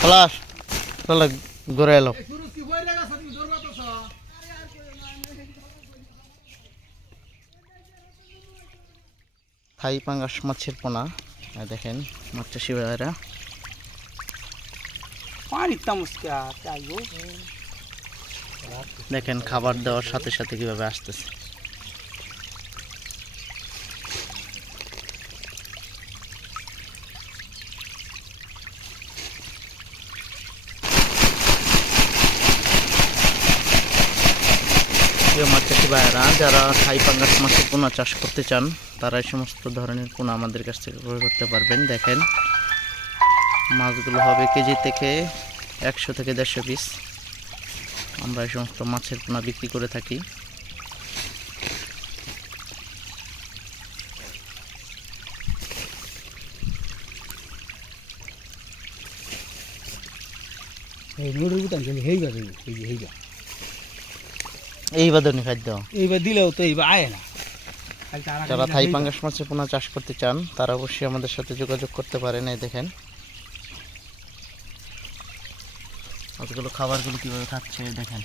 খালাস চলে ঘুরে এলো। থাই পাঙ্গাস মাছের পোনা। দেখেন মাছ চাষি ভাইরা দেখেন খাবার দেওয়ার সাথে সাথে কীভাবে আসতেছে। প্রিয় মাছ চাষি ভাইয়েরা যারা থাই পাঙ্গাস মাছের পোনা চাষ করতে চান, তারা এই সমস্ত ধরনের পোনা আমাদের কাছ থেকে ক্রয় করতে পারবেন। দেখেন, মাছগুলো হবে কেজি থেকে একশো থেকে দেড়শো পিস। আমরা এই সমস্ত মাছের পোনা বিক্রি করে থাকি। এই নোডের বুতাম চলে এই যে হেইবা খাদ্য। এইবার দিলেও তো এইবার আয় না। যারা থাই পাঙ্গাস মাছের পোনা চাষ করতে চান তারা অবশ্যই আমাদের সাথে যোগাযোগ করতে পারেন এই দেখেন। মাছগুলো খাবারগুলো কীভাবে খাচ্ছে দেখেন।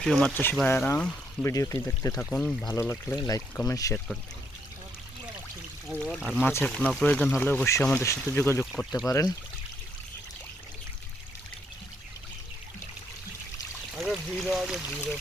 প্রিয় মাছ চাষি ভাইয়েরা ভিডিওটি দেখতে থাকুন ভালো লাগলে লাইক কমেন্ট শেয়ার করবেন। আর মাছের কোনো প্রয়োজন হলে অবশ্যই আমাদের সাথে যোগাযোগ করতে পারেন। আগে ভিড় আগে ভিড়